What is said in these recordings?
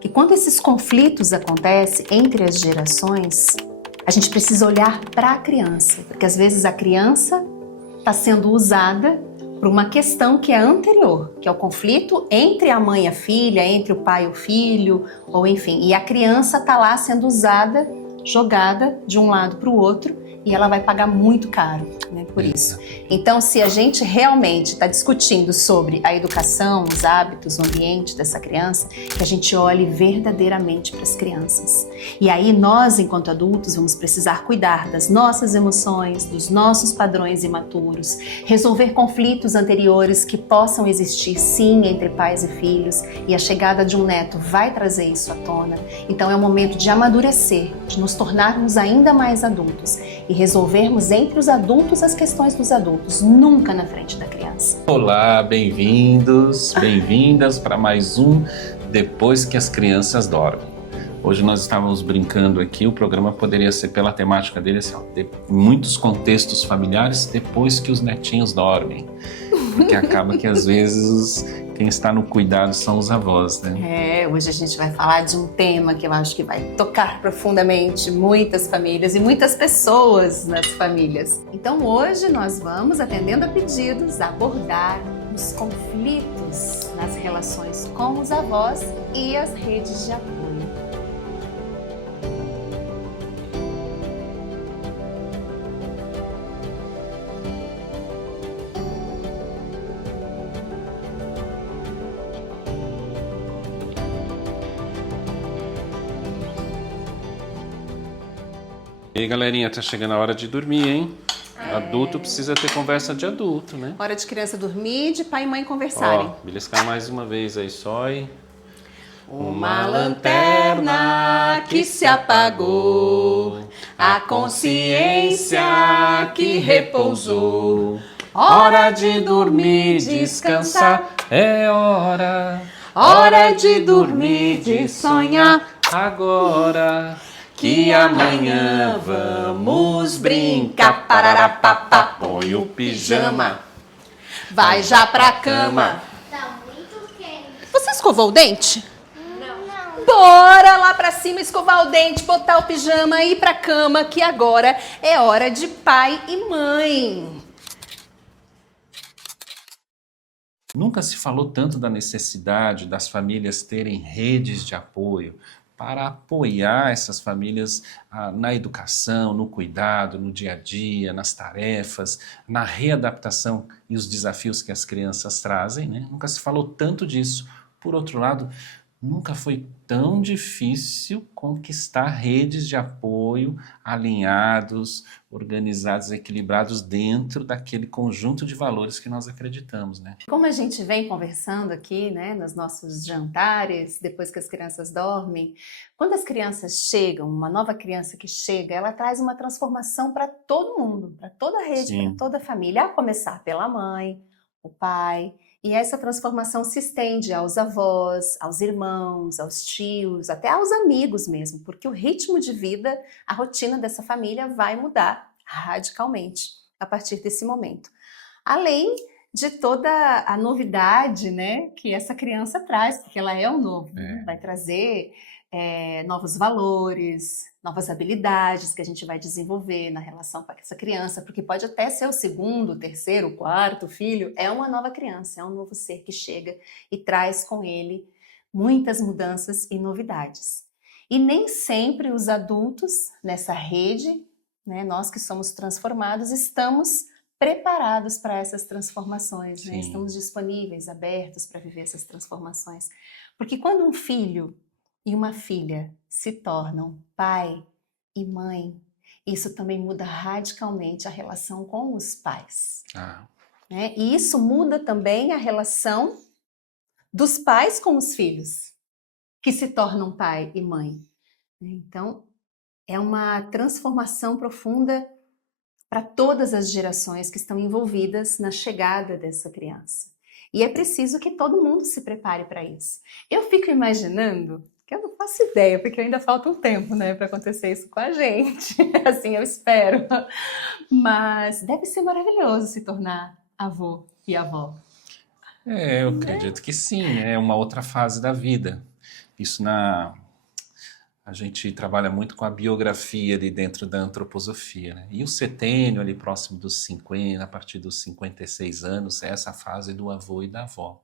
que quando esses conflitos acontecem entre as gerações, a gente precisa olhar para a criança, porque às vezes a criança está sendo usada por uma questão que é anterior, que é o conflito entre a mãe e a filha, entre o pai e o filho, ou enfim, e a criança está lá sendo usada, jogada de um lado para o outro, e ela vai pagar muito caro, né, por isso. Então, se a gente realmente está discutindo sobre a educação, os hábitos, o ambiente dessa criança, que a gente olhe verdadeiramente para as crianças. E aí nós, enquanto adultos, vamos precisar cuidar das nossas emoções, dos nossos padrões imaturos, resolver conflitos anteriores que possam existir, sim, entre pais e filhos, e a chegada de um neto vai trazer isso à tona. Então é o momento de amadurecer, de nos tornarmos ainda mais adultos e resolvermos entre os adultos as questões dos adultos, nunca na frente da criança. Olá, bem-vindos, bem-vindas para mais um Depois que as Crianças Dormem. Hoje nós estávamos brincando aqui, o programa poderia ser pela temática dele, assim, de muitos contextos familiares depois que os netinhos dormem. Porque acaba que às vezes quem está no cuidado são os avós, né? Hoje a gente vai falar de um tema que eu acho que vai tocar profundamente muitas famílias e muitas pessoas nas famílias. Então hoje nós vamos, atendendo a pedidos, abordar os conflitos nas relações com os avós e as redes de apoio. E aí, galerinha, tá chegando a hora de dormir, hein? Adulto precisa ter conversa de adulto, né? Hora de criança dormir, de pai e mãe conversarem. Ó, beliscar mais uma vez aí só e... Uma lanterna que se apagou, a consciência que repousou. Hora de dormir, descansar, é hora. Hora de dormir, de sonhar. Agora Que amanhã vamos brincar. Pararapapá, põe o pijama, vai já pra cama. Tá muito quente. Você escovou o dente? Não. Bora lá pra cima escovar o dente, botar o pijama e ir pra cama, que agora é hora de pai e mãe. Nunca se falou tanto da necessidade das famílias terem redes de apoio para apoiar essas famílias na educação, no cuidado, no dia a dia, nas tarefas, na readaptação e os desafios que as crianças trazem, né? Nunca se falou tanto disso. Por outro lado, nunca foi tão difícil conquistar redes de apoio alinhados, organizados, equilibrados dentro daquele conjunto de valores que nós acreditamos, né? Como a gente vem conversando aqui, né, nos nossos jantares, depois que as crianças dormem, quando as crianças chegam, uma nova criança que chega, ela traz uma transformação para todo mundo, para toda a rede, para toda a família, a começar pela mãe, o pai. E essa transformação se estende aos avós, aos irmãos, aos tios, até aos amigos mesmo, porque o ritmo de vida, a rotina dessa família vai mudar radicalmente a partir desse momento. Além de toda a novidade, né, que essa criança traz, porque ela é o novo, né? Vai trazer novos valores, novas habilidades que a gente vai desenvolver na relação com essa criança, porque pode até ser o segundo, terceiro, quarto filho, é uma nova criança, é um novo ser que chega e traz com ele muitas mudanças e novidades. E nem sempre os adultos nessa rede, né, nós que somos transformados, estamos preparados para essas transformações, né? Estamos disponíveis, abertos para viver essas transformações. Porque quando um filho e uma filha se tornam pai e mãe, isso também muda radicalmente a relação com os pais. Né? E isso muda também a relação dos pais com os filhos, que se tornam pai e mãe. Então, é uma transformação profunda para todas as gerações que estão envolvidas na chegada dessa criança. E é preciso que todo mundo se prepare para isso. Eu fico imaginando, que eu não faço ideia, porque ainda falta um tempo, né, para acontecer isso com a gente. Assim eu espero. Mas deve ser maravilhoso se tornar avô e avó. Eu acredito que sim, é uma outra fase da vida. Isso a gente trabalha muito com a biografia ali dentro da antroposofia, né? E o setênio ali próximo dos 50, a partir dos 56 anos, é essa fase do avô e da avó.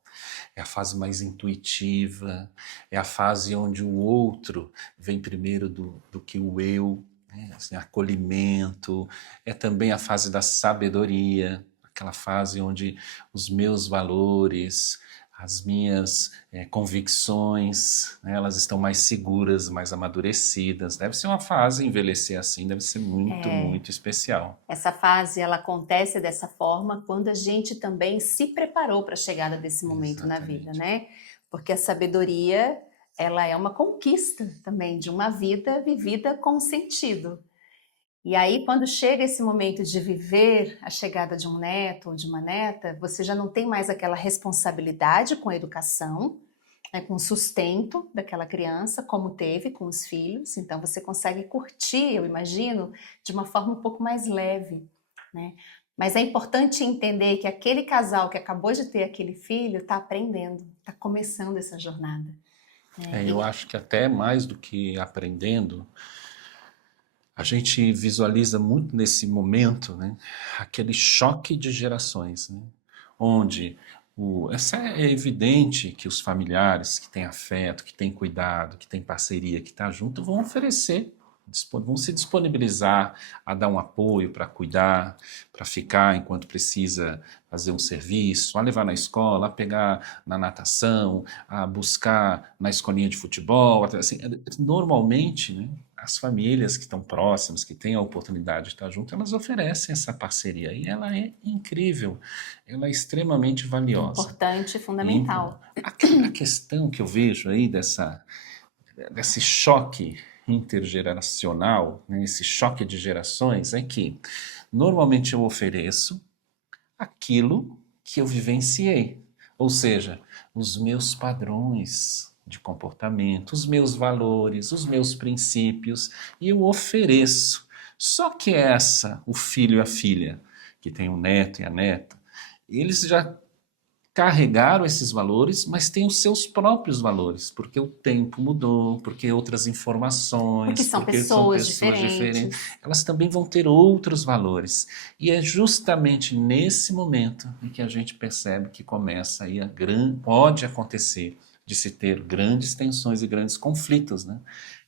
É a fase mais intuitiva, é a fase onde o outro vem primeiro do que o eu, né? Assim, acolhimento, é também a fase da sabedoria, aquela fase onde os meus valores, as minhas convicções, né, elas estão mais seguras, mais amadurecidas. Deve ser uma fase, envelhecer assim, deve ser muito, muito especial. Essa fase, ela acontece dessa forma quando a gente também se preparou para a chegada desse momento na vida, né? Porque a sabedoria, ela é uma conquista também de uma vida vivida com sentido. E aí, quando chega esse momento de viver a chegada de um neto ou de uma neta, você já não tem mais aquela responsabilidade com a educação, né, com o sustento daquela criança, como teve com os filhos. Então, você consegue curtir, eu imagino, de uma forma um pouco mais leve, né? Mas é importante entender que aquele casal que acabou de ter aquele filho está aprendendo, está começando essa jornada. Eu acho que até mais do que aprendendo, a gente visualiza muito nesse momento, né, aquele choque de gerações, né, onde é evidente que os familiares que têm afeto, que têm cuidado, que têm parceria, que estão junto, vão oferecer, vão se disponibilizar a dar um apoio para cuidar, para ficar enquanto precisa fazer um serviço, a levar na escola, a pegar na natação, a buscar na escolinha de futebol, assim, normalmente, né, as famílias que estão próximas, que têm a oportunidade de estar junto, elas oferecem essa parceria e ela é incrível, ela é extremamente valiosa. Importante, fundamental. A questão que eu vejo aí desse choque intergeracional, né, esse choque de gerações, é que normalmente eu ofereço aquilo que eu vivenciei, ou seja, os meus padrões de comportamento, os meus valores, os meus princípios, e eu ofereço. Só que o filho e a filha, que tem o neto e a neta, eles já carregaram esses valores, mas têm os seus próprios valores, porque o tempo mudou, porque outras informações, Porque são porque pessoas são pessoas diferentes. elas também vão ter outros valores. E é justamente nesse momento em que a gente percebe que começa aí pode acontecer de se ter grandes tensões e grandes conflitos, né?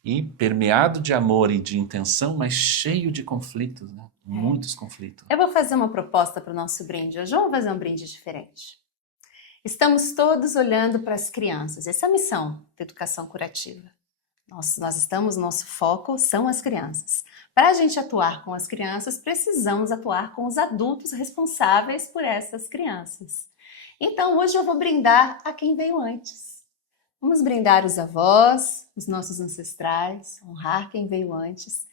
E permeado de amor e de intenção, mas cheio de conflitos, né? Muitos conflitos. Eu vou fazer uma proposta para o nosso brinde. Hoje vamos fazer um brinde diferente. Estamos todos olhando para as crianças. Essa é a missão da educação curativa. Nosso foco são as crianças. Para a gente atuar com as crianças, precisamos atuar com os adultos responsáveis por essas crianças. Então, hoje eu vou brindar a quem veio antes. Vamos brindar os avós, os nossos ancestrais, honrar quem veio antes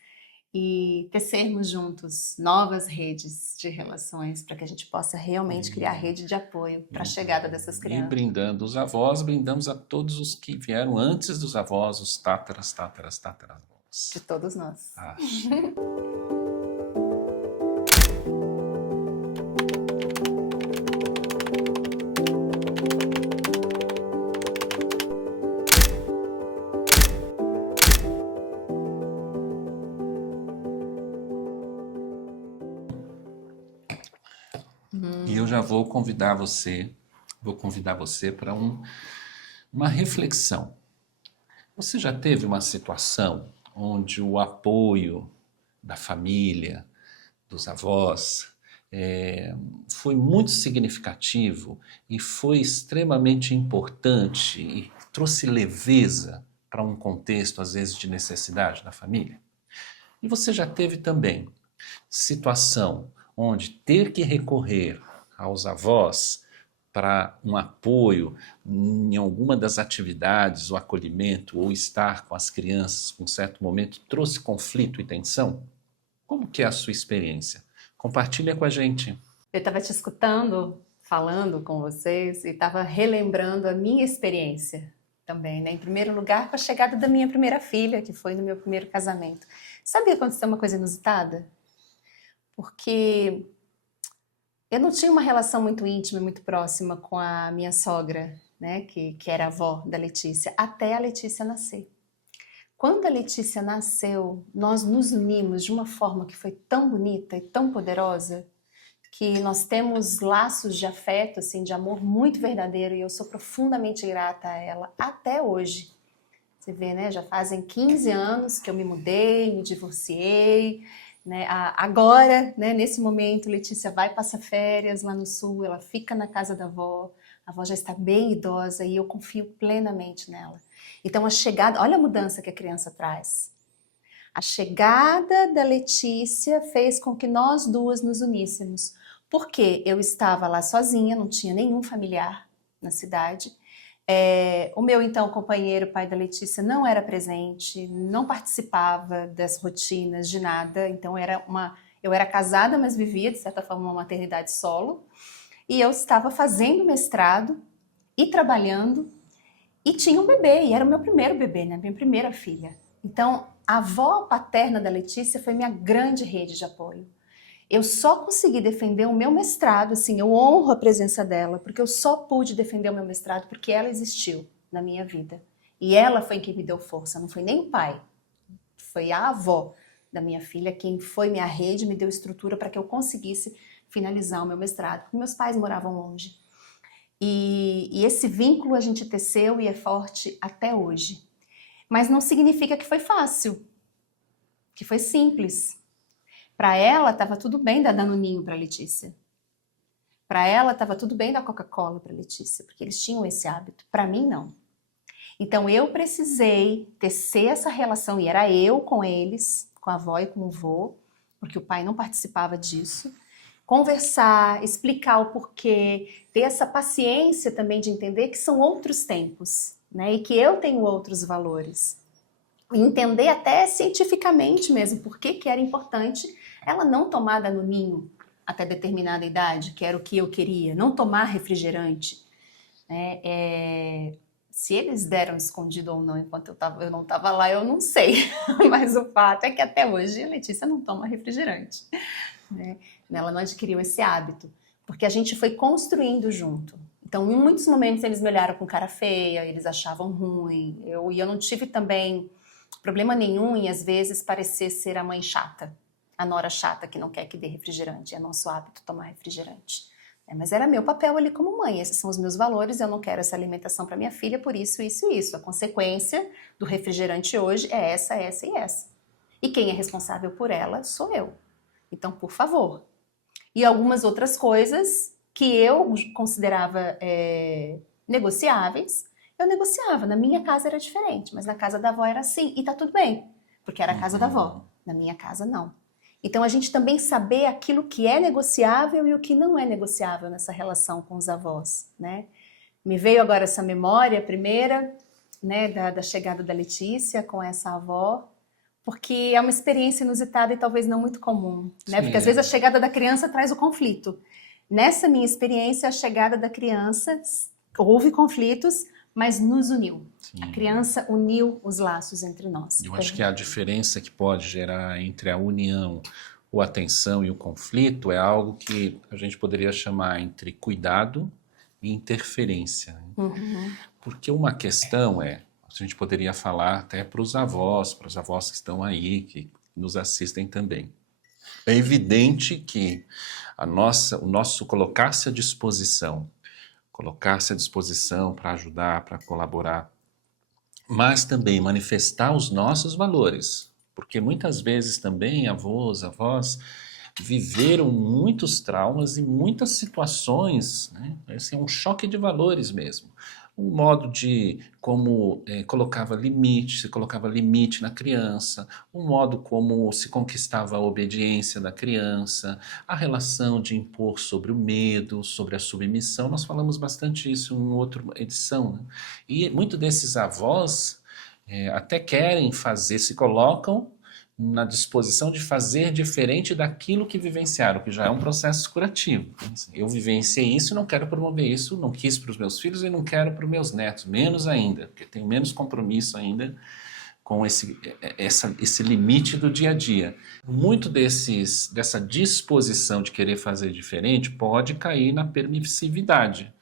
e tecermos juntos novas redes de relações para que a gente possa realmente criar rede de apoio para a chegada dessas crianças. E brindando os avós, brindamos a todos os que vieram antes dos avós, os tataravós. De todos nós. E eu já vou convidar você para uma reflexão. Você já teve uma situação onde o apoio da família, dos avós, foi muito significativo e foi extremamente importante e trouxe leveza para um contexto, às vezes, de necessidade da família? E você já teve também situação onde ter que recorrer aos avós para um apoio em alguma das atividades, o acolhimento, ou estar com as crianças em um certo momento, trouxe conflito e tensão? Como que é a sua experiência? Compartilha com a gente. Eu estava te escutando, falando com vocês, e estava relembrando a minha experiência também, né? Em primeiro lugar, com a chegada da minha primeira filha, que foi no meu primeiro casamento. Sabia acontecer uma coisa inusitada? Porque eu não tinha uma relação muito íntima, muito próxima com a minha sogra. né, que era a avó da Letícia, até a Letícia nascer. Quando a Letícia nasceu, nós nos unimos de uma forma que foi tão bonita e tão poderosa, que nós temos laços de afeto, assim, de amor muito verdadeiro, e eu sou profundamente grata a ela até hoje. Você vê, né? Já fazem 15 anos que eu me mudei, me divorciei, né? Agora, né, nesse momento, Letícia vai passar férias lá no sul, ela fica na casa da avó, a avó já está bem idosa e eu confio plenamente nela. Então a chegada, olha a mudança que a criança traz. A chegada da Letícia fez com que nós duas nos uníssemos. Porque eu estava lá sozinha, não tinha nenhum familiar na cidade. O meu, então, companheiro, pai da Letícia, não era presente, não participava das rotinas, de nada. Então, eu era casada, mas vivia, de certa forma, uma maternidade solo. E eu estava fazendo mestrado e trabalhando e tinha um bebê, e era o meu primeiro bebê, né? Minha primeira filha. Então, a avó paterna da Letícia foi minha grande rede de apoio. Eu só consegui defender o meu mestrado, assim, eu honro a presença dela, porque eu só pude defender o meu mestrado porque ela existiu na minha vida. E ela foi quem me deu força, não foi nem o pai. Foi a avó da minha filha quem foi minha rede, me deu estrutura para que eu conseguisse finalizar o meu mestrado, porque meus pais moravam longe. E esse vínculo a gente teceu e é forte até hoje. Mas não significa que foi fácil, que foi simples. Para ela estava tudo bem dar Danoninho para Letícia. Para ela estava tudo bem dar Coca-Cola para Letícia, porque eles tinham esse hábito. Para mim não. Então eu precisei tecer essa relação e era eu com eles, com a avó e com o vô, porque o pai não participava disso. Conversar, explicar o porquê, ter essa paciência também de entender que são outros tempos, né? E que eu tenho outros valores. Entender até cientificamente mesmo por que era importante ela não tomar Danoninho até determinada idade, que era o que eu queria, não tomar refrigerante. Se eles deram escondido ou não enquanto eu não estava lá, eu não sei. Mas o fato é que até hoje a Letícia não toma refrigerante. Né? Ela não adquiriu esse hábito, porque a gente foi construindo junto. Então, em muitos momentos eles me olharam com cara feia, eles achavam ruim. Eu não tive também problema nenhum em, às vezes, parecer ser a mãe chata, a nora chata que não quer que dê refrigerante. É nosso hábito tomar refrigerante. Mas era meu papel ali como mãe, esses são os meus valores, eu não quero essa alimentação para minha filha, por isso, isso e isso. A consequência do refrigerante hoje é essa, essa e essa. E quem é responsável por ela sou eu. Então, por favor. E algumas outras coisas que eu considerava negociáveis, eu negociava. Na minha casa era diferente, mas na casa da avó era assim. E tá tudo bem, porque era a casa da avó. Na minha casa, não. Então, a gente também saber aquilo que é negociável e o que não é negociável nessa relação com os avós, né? Me veio agora essa memória primeira, né, da chegada da Letícia com essa avó, porque é uma experiência inusitada e talvez não muito comum, né? Porque às vezes a chegada da criança traz o conflito. Nessa minha experiência, a chegada da criança, houve conflitos, mas nos uniu. Sim. A criança uniu os laços entre nós. Eu acho que a diferença que pode gerar entre a união, a tensão e o conflito é algo que a gente poderia chamar entre cuidado e interferência. Uhum. Porque uma questão a gente poderia falar até para os avós que estão aí, que nos assistem também. É evidente que o nosso colocar-se à disposição para ajudar, para colaborar, mas também manifestar os nossos valores, porque muitas vezes também avós viveram muitos traumas e muitas situações, né? Esse é um choque de valores mesmo. Um modo de como se colocava limite na criança, um modo como se conquistava a obediência da criança, a relação de impor sobre o medo, sobre a submissão. Nós falamos bastante isso em outra edição, né? E muitos desses avós até querem fazer, se colocam na disposição de fazer diferente daquilo que vivenciaram, que já é um processo curativo. Eu vivenciei isso, não quero promover isso, não quis para os meus filhos e não quero para os meus netos, menos ainda, porque tenho menos compromisso ainda com esse limite do dia a dia. Muito dessa disposição de querer fazer diferente pode cair na permissividade.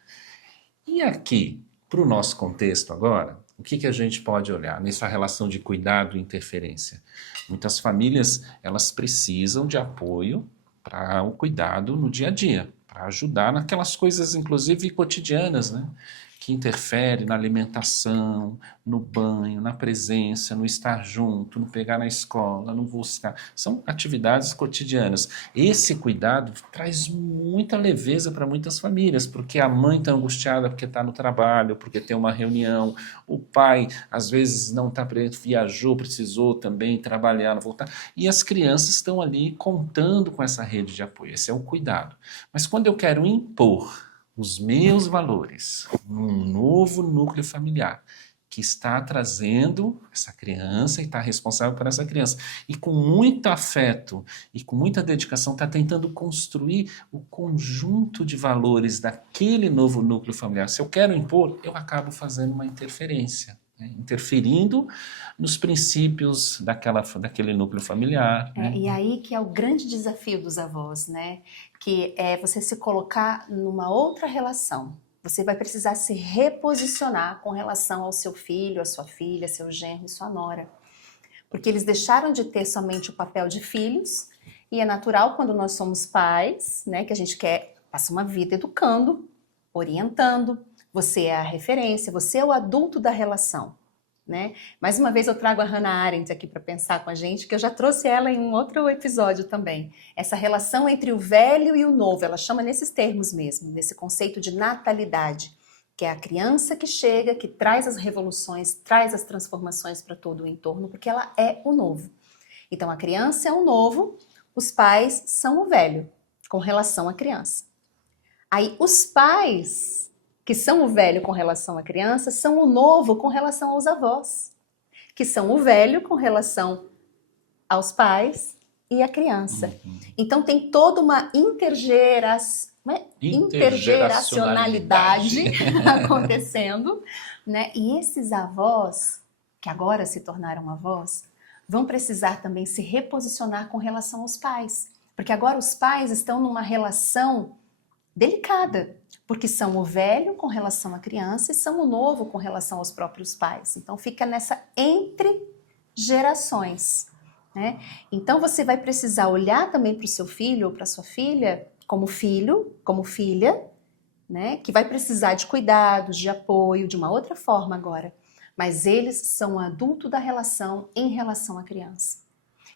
E aqui, Para o nosso contexto agora, o que a gente pode olhar nessa relação de cuidado e interferência? Muitas famílias, elas precisam de apoio para o cuidado no dia a dia, para ajudar naquelas coisas, inclusive cotidianas, né? Que interfere na alimentação, no banho, na presença, no estar junto, no pegar na escola, no buscar. São atividades cotidianas. Esse cuidado traz muita leveza para muitas famílias, porque a mãe está angustiada porque está no trabalho, porque tem uma reunião, o pai às vezes não está presente, viajou, precisou também trabalhar, voltar, e as crianças estão ali contando com essa rede de apoio. Esse é o cuidado. Mas quando eu quero impor os meus valores num novo núcleo familiar que está trazendo essa criança e está responsável por essa criança e com muito afeto e com muita dedicação está tentando construir o conjunto de valores daquele novo núcleo familiar. Se eu quero impor, eu acabo fazendo uma interferência, né? Interferindo nos princípios daquele núcleo familiar. Né? E aí que é o grande desafio dos avós, né? Que é você se colocar numa outra relação. Você vai precisar se reposicionar com relação ao seu filho, à sua filha, seu genro e sua nora. Porque eles deixaram de ter somente o papel de filhos, e é natural quando nós somos pais, né, que a gente quer passar uma vida educando, orientando. Você é a referência, você é o adulto da relação. Né? Mais uma vez eu trago a Hannah Arendt aqui para pensar com a gente, que eu já trouxe ela em um outro episódio também. Essa relação entre o velho e o novo, ela chama nesses termos mesmo, nesse conceito de natalidade, que é a criança que chega, que traz as revoluções, traz as transformações para todo o entorno, porque ela é o novo. Então a criança é o novo, os pais são o velho, com relação à criança. Aí os pais, que são o velho com relação à criança, são o novo com relação aos avós, que são o velho com relação aos pais e à criança. Então tem toda uma intergeracionalidade acontecendo, né? E esses avós, que agora se tornaram avós, vão precisar também se reposicionar com relação aos pais, porque agora os pais estão numa relação delicada, porque são o velho com relação à criança e são o novo com relação aos próprios pais. Então fica nessa entre gerações, né? Então você vai precisar olhar também para o seu filho ou para sua filha como filho, como filha, né? Que vai precisar de cuidados, de apoio, de uma outra forma agora. Mas eles são o adulto da relação em relação à criança.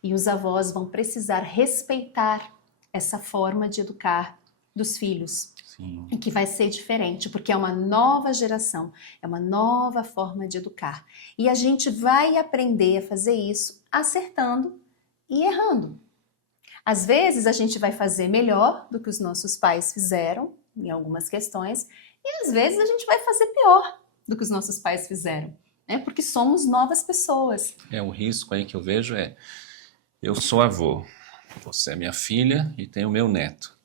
E os avós vão precisar respeitar essa forma de educar dos filhos. Sim. E que vai ser diferente, porque é uma nova geração, é uma nova forma de educar. E a gente vai aprender a fazer isso acertando e errando. Às vezes a gente vai fazer melhor do que os nossos pais fizeram em algumas questões, e às vezes a gente vai fazer pior do que os nossos pais fizeram, né? Porque somos novas pessoas. O risco aí que eu vejo eu sou avô, você é minha filha e tem o meu neto.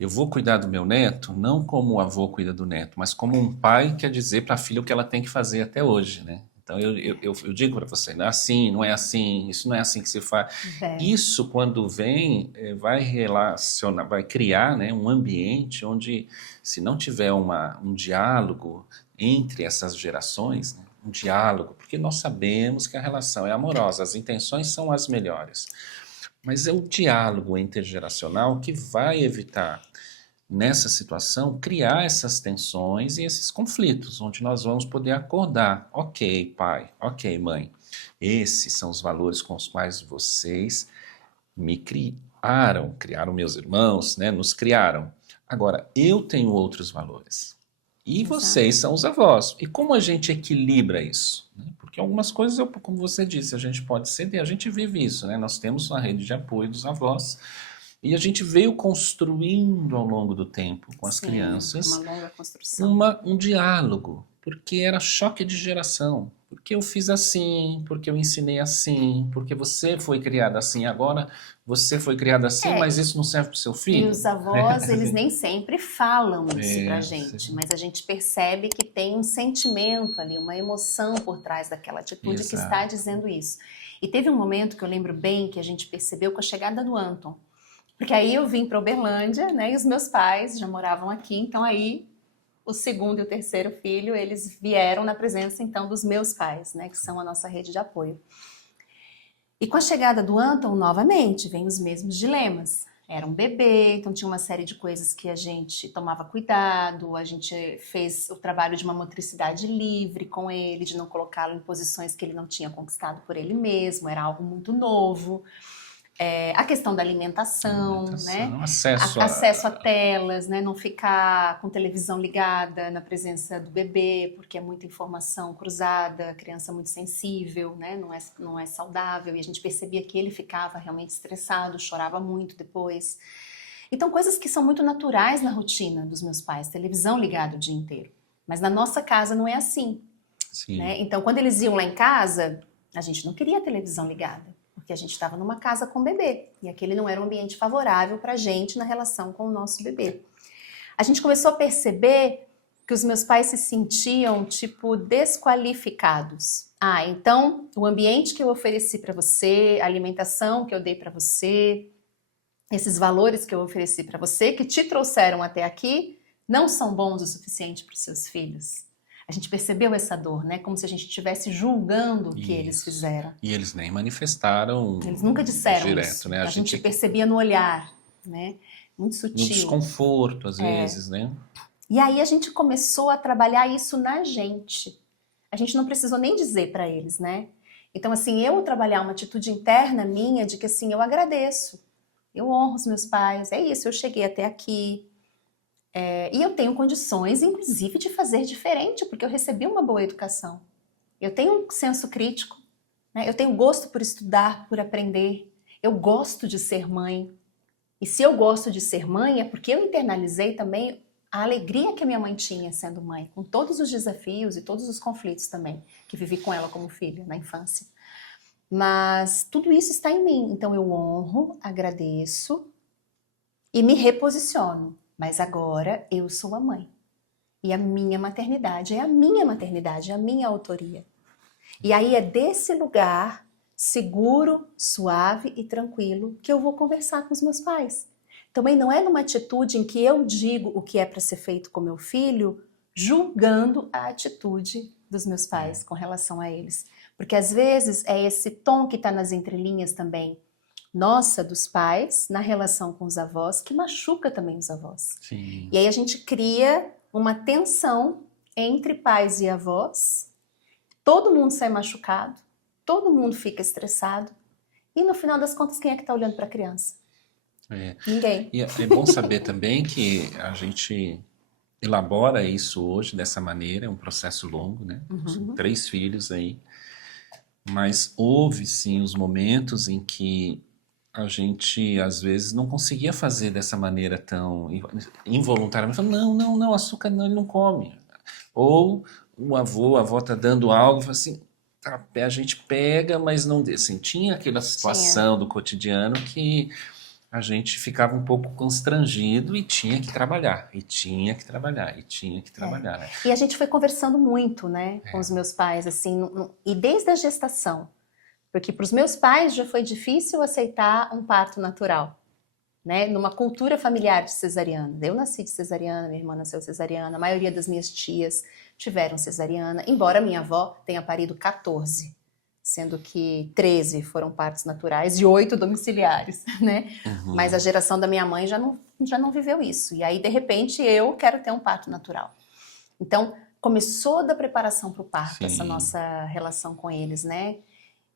Eu vou cuidar do meu neto, não como o avô cuida do neto, mas como um pai quer dizer para a filha o que ela tem que fazer até hoje, né? Então eu digo para você, não é assim, não é assim, isso não é assim que se faz. Isso quando vem, vai relacionar, vai criar, né, um ambiente onde, se não tiver um diálogo entre essas gerações, né, um diálogo, porque nós sabemos que a relação é amorosa, as intenções são as melhores. Mas é o diálogo intergeracional que vai evitar, nessa situação, criar essas tensões e esses conflitos, onde nós vamos poder acordar. Ok, pai, ok, mãe, esses são os valores com os quais vocês me criaram meus irmãos, né, nos criaram. Agora, eu tenho outros valores. E vocês são os avós. E como a gente equilibra isso? Porque algumas coisas, como você disse, a gente pode ceder, a gente vive isso, né? Nós temos uma rede de apoio dos avós e a gente veio construindo ao longo do tempo com as crianças uma longa construção. Um diálogo, porque era choque de geração. Porque eu fiz assim, porque eu ensinei assim, porque você foi criada assim, agora você foi criada assim, mas isso não serve para o seu filho? E os avós, eles nem sempre falam isso pra gente, mas a gente percebe que tem um sentimento ali, uma emoção por trás daquela atitude que está dizendo isso. E teve um momento que eu lembro bem que a gente percebeu com a chegada do Anton, porque aí eu vim para Uberlândia, né, e os meus pais já moravam aqui, então aí o segundo e o terceiro filho, eles vieram na presença, então, dos meus pais, né? Que são a nossa rede de apoio. E com a chegada do Anton, novamente, vem os mesmos dilemas. Era um bebê, então tinha uma série de coisas que a gente tomava cuidado, a gente fez o trabalho de uma motricidade livre com ele, de não colocá-lo em posições que ele não tinha conquistado por ele mesmo, era algo muito novo. A questão da alimentação, né? Acesso a telas, né? Não ficar com televisão ligada na presença do bebê, porque é muita informação cruzada, a criança é muito sensível, né? Não é saudável, e a gente percebia que ele ficava realmente estressado, chorava muito depois. Então, coisas que são muito naturais na rotina dos meus pais, televisão ligada o dia inteiro. Mas na nossa casa não é assim, né? Então, quando eles iam lá em casa, a gente não queria televisão ligada, porque a gente estava numa casa com bebê, e aquele não era um ambiente favorável para a gente na relação com o nosso bebê. A gente começou a perceber que os meus pais se sentiam, tipo, desqualificados. Então, o ambiente que eu ofereci para você, a alimentação que eu dei para você, esses valores que eu ofereci para você, que te trouxeram até aqui, não são bons o suficiente para os seus filhos. A gente percebeu essa dor, né? Como se a gente estivesse julgando o que eles fizeram. E eles nem manifestaram. Eles nunca disseram direto, isso. né? A gente percebia no olhar, né? Muito sutil. No desconforto, às vezes, né? E aí a gente começou a trabalhar isso na gente. A gente não precisou nem dizer para eles, né? Então, assim, eu trabalhar uma atitude interna minha de que, assim, eu agradeço. Eu honro os meus pais. É isso, eu cheguei até aqui. E eu tenho condições, inclusive, de fazer diferente, porque eu recebi uma boa educação. Eu tenho um senso crítico, né? Eu tenho gosto por estudar, por aprender. Eu gosto de ser mãe. E se eu gosto de ser mãe, é porque eu internalizei também a alegria que a minha mãe tinha sendo mãe, com todos os desafios e todos os conflitos também, que vivi com ela como filha na infância. Mas tudo isso está em mim, então eu honro, agradeço e me reposiciono. Mas agora eu sou a mãe. E a minha maternidade é a minha maternidade, é a minha autoria. E aí é desse lugar seguro, suave e tranquilo que eu vou conversar com os meus pais. Também não é numa atitude em que eu digo o que é para ser feito com meu filho, julgando a atitude dos meus pais com relação a eles. Porque às vezes é esse tom que está nas entrelinhas também, nossa, dos pais, na relação com os avós, que machuca também os avós. Sim. E aí a gente cria uma tensão entre pais e avós, todo mundo sai machucado, todo mundo fica estressado, e no final das contas, quem é que está olhando para a criança? Ninguém. E é bom saber também que a gente elabora isso hoje dessa maneira, é um processo longo, né? São 3 filhos aí, mas houve sim os momentos em que a gente, às vezes, não conseguia fazer dessa maneira tão involuntariamente. Não, açúcar não, ele não come. Ou a avó tá dando algo e fala assim, a gente pega, mas não... Assim, tinha aquela situação do cotidiano que a gente ficava um pouco constrangido e tinha que trabalhar, né? E a gente foi conversando muito, né, com os meus pais, assim, e desde a gestação. Porque para os meus pais já foi difícil aceitar um parto natural, né? Numa cultura familiar de cesariana. Eu nasci de cesariana, minha irmã nasceu cesariana, a maioria das minhas tias tiveram cesariana, embora minha avó tenha parido 14, sendo que 13 foram partos naturais e 8 domiciliares, né? Mas a geração da minha mãe já não viveu isso. E aí, de repente, eu quero ter um parto natural. Então, começou da preparação para o parto, essa nossa relação com eles, né?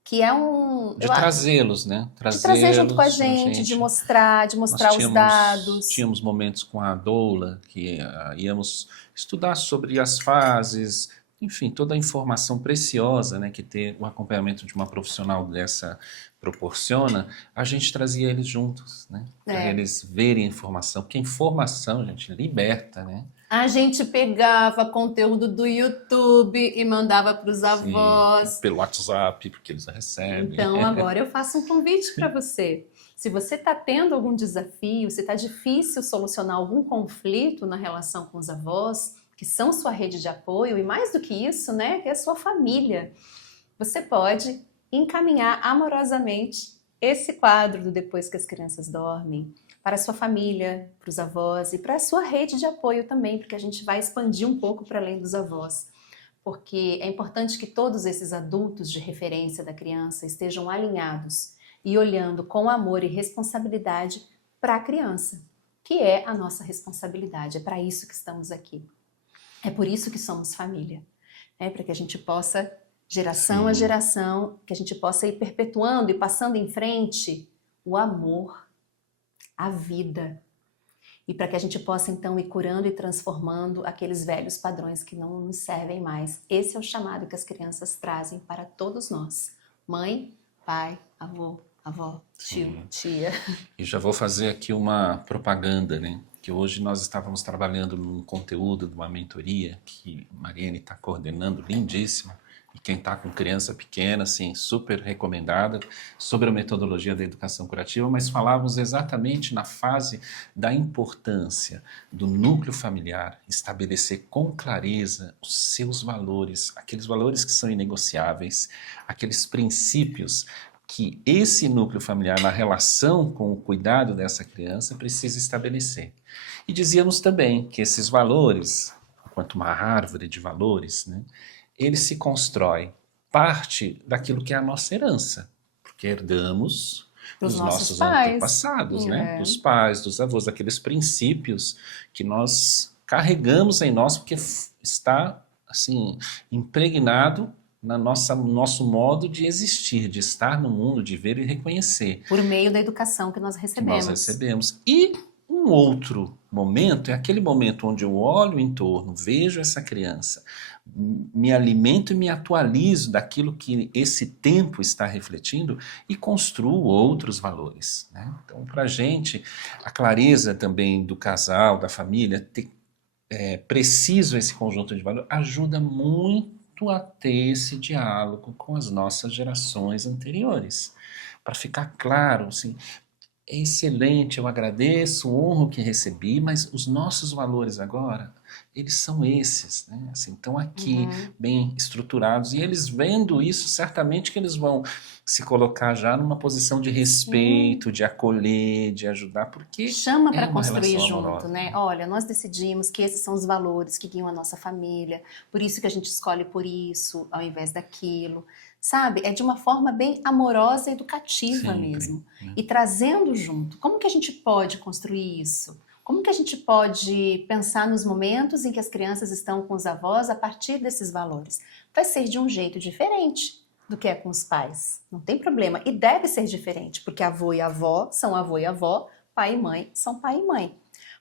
Que é de trazê-los, né? De trazer junto com a gente, de mostrar os dados. Tínhamos momentos com a doula, que íamos estudar sobre as fases, enfim, toda a informação preciosa, né, que ter o acompanhamento de uma profissional dessa proporciona, a gente trazia eles juntos, né? Para eles verem a informação, porque a informação, gente, liberta, né? A gente pegava conteúdo do YouTube e mandava para os avós. Pelo WhatsApp, porque eles recebem. Então, agora eu faço um convite para você. Se você está tendo algum desafio, se está difícil solucionar algum conflito na relação com os avós, que são sua rede de apoio, e mais do que isso, né, que é a sua família, você pode encaminhar amorosamente esse quadro do Depois que as Crianças Dormem para a sua família, para os avós e para a sua rede de apoio também, porque a gente vai expandir um pouco para além dos avós. Porque é importante que todos esses adultos de referência da criança estejam alinhados e olhando com amor e responsabilidade para a criança, que é a nossa responsabilidade, é para isso que estamos aqui. É por isso que somos família, né? Para que a gente possa, geração a geração, que a gente possa ir perpetuando e passando em frente o amor, a vida. E para que a gente possa então ir curando e transformando aqueles velhos padrões que não nos servem mais. Esse é o chamado que as crianças trazem para todos nós. Mãe, pai, avô, avó, tio, tia. E já vou fazer aqui uma propaganda, né? Que hoje nós estávamos trabalhando num conteúdo de uma mentoria que Mariane está coordenando, lindíssima. E quem está com criança pequena, assim, super recomendada, sobre a metodologia da educação curativa, mas falávamos exatamente na fase da importância do núcleo familiar estabelecer com clareza os seus valores, aqueles valores que são inegociáveis, aqueles princípios que esse núcleo familiar, na relação com o cuidado dessa criança, precisa estabelecer. E dizíamos também que esses valores, quanto uma árvore de valores, né, ele se constrói parte daquilo que é a nossa herança, porque herdamos dos nossos antepassados, né? Dos pais, dos avós, aqueles princípios que nós carregamos em nós, porque está assim impregnado no nosso modo de existir, de estar no mundo, de ver e reconhecer. Por meio da educação que nós recebemos. E um outro momento é aquele momento onde eu olho em torno, vejo essa criança, me alimento e me atualizo daquilo que esse tempo está refletindo e construo outros valores, né? Então, para a gente, a clareza também do casal, da família, ter preciso esse conjunto de valores, ajuda muito a ter esse diálogo com as nossas gerações anteriores, para ficar claro, assim, é excelente, eu agradeço, honro o que recebi, mas os nossos valores agora, eles são esses, né? Assim, estão aqui, bem estruturados, e eles vendo isso, certamente que eles vão se colocar já numa posição de respeito, de acolher, de ajudar, porque chama para uma construir relação junto, amorosa, né? Olha, nós decidimos que esses são os valores que guiam a nossa família, por isso que a gente escolhe por isso, ao invés daquilo. Sabe? É de uma forma bem amorosa e educativa Sempre, mesmo. né? E trazendo junto. Como que a gente pode construir isso? Como que a gente pode pensar nos momentos em que as crianças estão com os avós a partir desses valores? Vai ser de um jeito diferente do que é com os pais. Não tem problema. E deve ser diferente, porque avô e avó são avô e avó, pai e mãe são pai e mãe.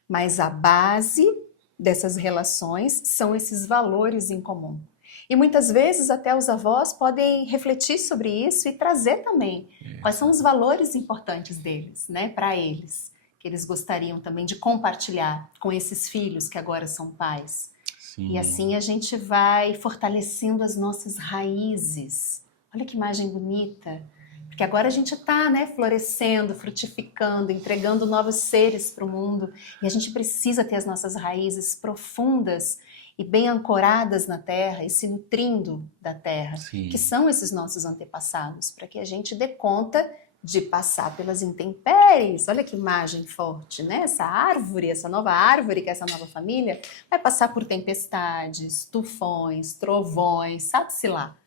Mas a base dessas relações são esses valores em comum. E muitas vezes até os avós podem refletir sobre isso e trazer também quais são os valores importantes deles, né, para eles, que eles gostariam também de compartilhar com esses filhos que agora são pais. Sim. E assim a gente vai fortalecendo as nossas raízes. Olha que imagem bonita. Porque agora a gente está, né, florescendo, frutificando, entregando novos seres para o mundo. E a gente precisa ter as nossas raízes profundas e bem ancoradas na terra e se nutrindo da terra, que são esses nossos antepassados, para que a gente dê conta de passar pelas intempéries. Olha que imagem forte, né? Essa árvore, essa nova árvore, que é essa nova família, vai passar por tempestades, tufões, trovões, sabe-se lá.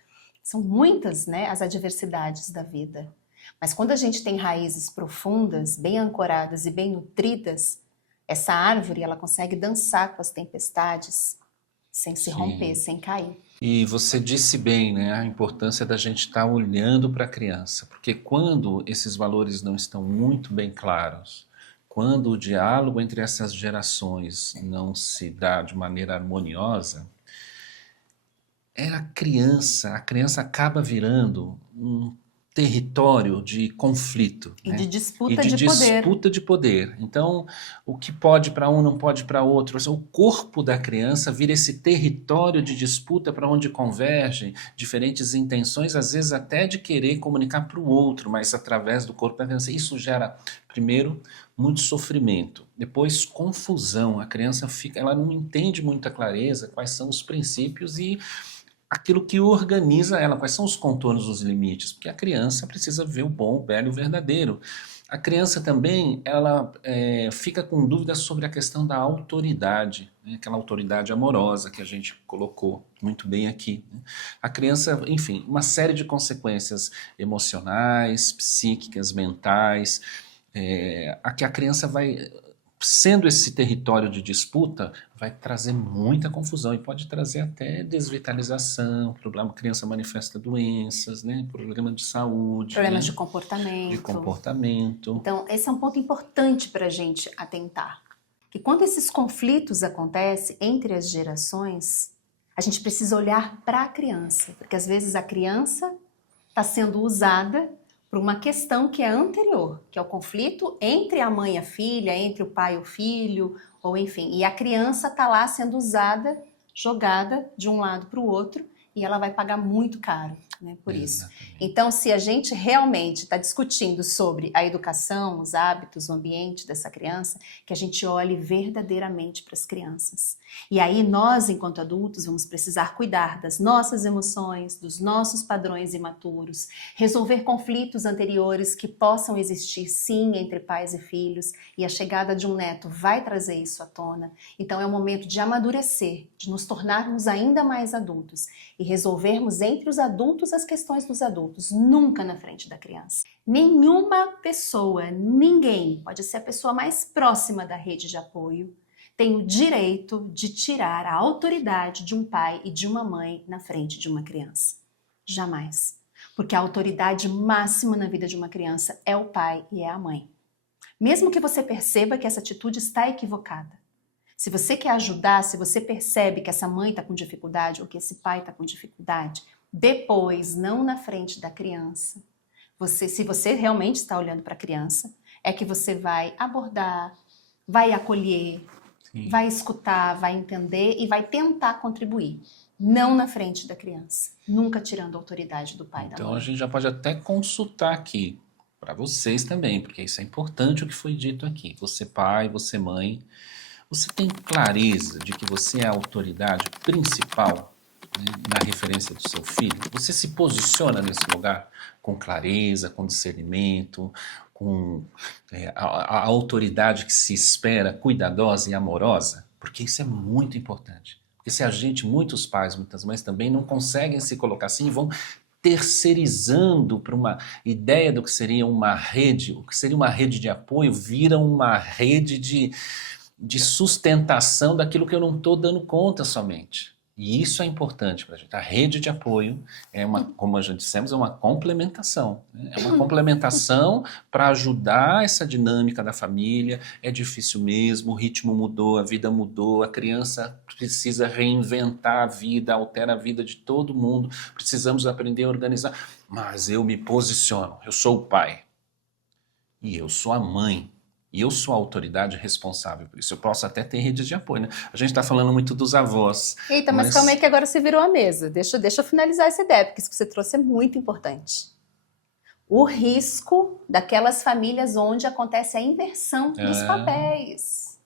São muitas, né, as adversidades da vida. Mas quando a gente tem raízes profundas, bem ancoradas e bem nutridas, essa árvore ela consegue dançar com as tempestades, sem se romper, sem cair. E você disse bem, né, a importância da gente estar olhando para a criança, porque quando esses valores não estão muito bem claros, quando o diálogo entre essas gerações não se dá de maneira harmoniosa, a criança acaba virando um território de conflito. E né? de disputa e de de poder. disputa de poder. Então, o que pode para um não pode para outro. O corpo da criança vira esse território de disputa para onde convergem diferentes intenções, às vezes até de querer comunicar para o outro, mas através do corpo da criança. Isso gera, primeiro, muito sofrimento. Depois, confusão. A criança ela não entende muita clareza quais são os princípios e aquilo que organiza ela, quais são os contornos, os limites, porque a criança precisa ver o bom, o belo e o verdadeiro. A criança também, ela fica com dúvidas sobre a questão da autoridade, né? Aquela autoridade amorosa que a gente colocou muito bem aqui, né? A criança, enfim, uma série de consequências emocionais, psíquicas, mentais, a que a criança vai, sendo esse território de disputa, vai trazer muita confusão e pode trazer até desvitalização, problema, a criança manifesta doenças, né? Problema de saúde, Problemas né? de comportamento. De comportamento. Então, esse é um ponto importante para a gente atentar. Que quando esses conflitos acontecem entre as gerações, a gente precisa olhar para a criança, porque às vezes a criança está sendo usada por uma questão que é anterior, que é o conflito entre a mãe e a filha, entre o pai e o filho, ou enfim, e a criança está lá sendo usada, jogada de um lado para o outro, e ela vai pagar muito caro, né, por isso. Então, se a gente realmente está discutindo sobre a educação, os hábitos, o ambiente dessa criança, que a gente olhe verdadeiramente para as crianças. E aí nós, enquanto adultos, vamos precisar cuidar das nossas emoções, dos nossos padrões imaturos, resolver conflitos anteriores que possam existir, sim, entre pais e filhos, e a chegada de um neto vai trazer isso à tona. Então é o momento de amadurecer, de nos tornarmos ainda mais adultos e resolvermos entre os adultos as questões dos adultos, nunca na frente da criança. Nenhuma pessoa, ninguém, pode ser a pessoa mais próxima da rede de apoio, tem o direito de tirar a autoridade de um pai e de uma mãe na frente de uma criança. Jamais. Porque a autoridade máxima na vida de uma criança é o pai e é a mãe. Mesmo que você perceba que essa atitude está equivocada. Se você quer ajudar, se você percebe que essa mãe está com dificuldade ou que esse pai está com dificuldade, depois, não na frente da criança, se você realmente está olhando para a criança, é que você vai abordar, vai acolher, sim, vai escutar, vai entender e vai tentar contribuir. Não na frente da criança, nunca tirando a autoridade do pai e da mãe. Então a gente já pode até consultar aqui, para vocês também, porque isso é importante o que foi dito aqui. Você pai, você mãe, você tem clareza de que você é a autoridade principal, né, na referência do seu filho? Você se posiciona nesse lugar com clareza, com discernimento, com a autoridade que se espera, cuidadosa e amorosa? Porque isso é muito importante. Porque se a gente, muitos pais, muitas mães também não conseguem se colocar assim, vão terceirizando para uma ideia do que seria uma rede, o que seria uma rede de apoio, vira uma rede de sustentação daquilo que eu não estou dando conta somente. E isso é importante para a gente. A rede de apoio é uma, como já dissemos, é uma complementação. Né? É uma complementação para ajudar essa dinâmica da família. É difícil mesmo, o ritmo mudou, a vida mudou, a criança precisa reinventar a vida, altera a vida de todo mundo. Precisamos aprender a organizar. Mas eu me posiciono, eu sou o pai. E eu sou a mãe. E eu sou a autoridade responsável por isso. Eu posso até ter redes de apoio, né? A gente está falando muito dos avós. Eita, mas calma aí que agora você virou a mesa. Deixa eu finalizar essa ideia, porque isso que você trouxe é muito importante. O risco daquelas famílias onde acontece a inversão dos papéis.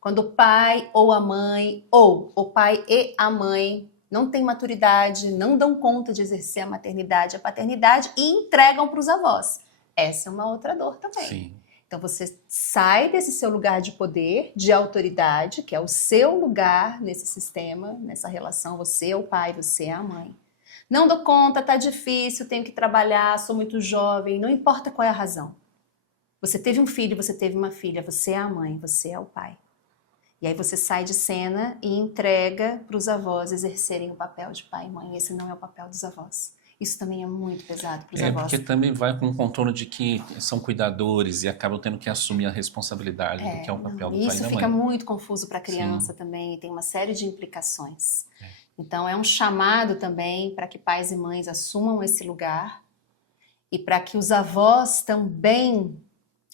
Quando o pai ou a mãe, ou o pai e a mãe não têm maturidade, não dão conta de exercer a maternidade, a paternidade e entregam para os avós. Essa é uma outra dor também. Sim. Então você sai desse seu lugar de poder, de autoridade, que é o seu lugar nesse sistema, nessa relação, você é o pai, você é a mãe. Não dou conta, tá difícil, tenho que trabalhar, sou muito jovem, não importa qual é a razão. Você teve um filho, você teve uma filha, você é a mãe, você é o pai. E aí você sai de cena e entrega para os avós exercerem o papel de pai e mãe. Esse não é o papel dos avós. Isso também é muito pesado para os avós. Porque também vai com o contorno de que são cuidadores e acabam tendo que assumir a responsabilidade do que é o papel do pai e da mãe. Isso fica muito confuso para a criança também, tem uma série de implicações. Então é um chamado também para que pais e mães assumam esse lugar e para que os avós também,